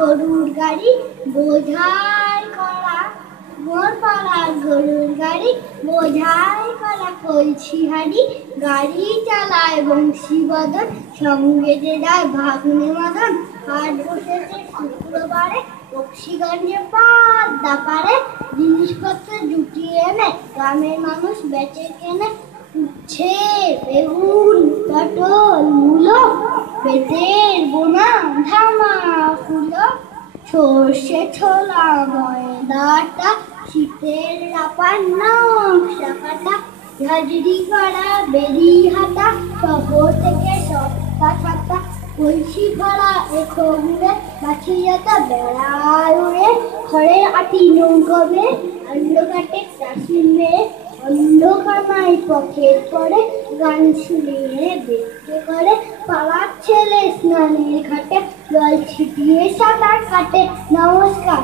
গরুর গাড়ি বোঝাই করা, মোর পাড়ার গরুর গাড়ি বোঝাই করা কলসি হাড়ি, গাড়ি চালায় বংশীবদন, সঙ্গে যে যায় ভাগ্নে মদন। হাট বসেছে শুক্রবারে, বক্সিগঞ্জে পাদ্দা পারে, জিনিসপত্র জুটিয়ে এনে গ্রামের মানুষ বেচে কেনে। উচ্ছে, বেগুন, পটল, মূলো, পেটের বোনা ধামা ফুলো, সর্ষে ছোলা ময়দাটা, শীতের রাপার নকশা কাটা, ঝাঁঝরি করা বেরি হাতা, শহর থেকে সস্তা ছাতা, কলসি ভরা এখো ঘুরে, মাছি যাতা বেড়ায় উড়ে, খড়ের আটি নৌকবে, আন্ড কাটে চাষির মেয়ে, অন্ধকামাই পথের পরে, গান শুনিয়ে দেখতে করে, পাড়ার ছেলে স্নানের ঘাটে জল ছিটিয়ে সাঁতার কাটে। নমস্কার।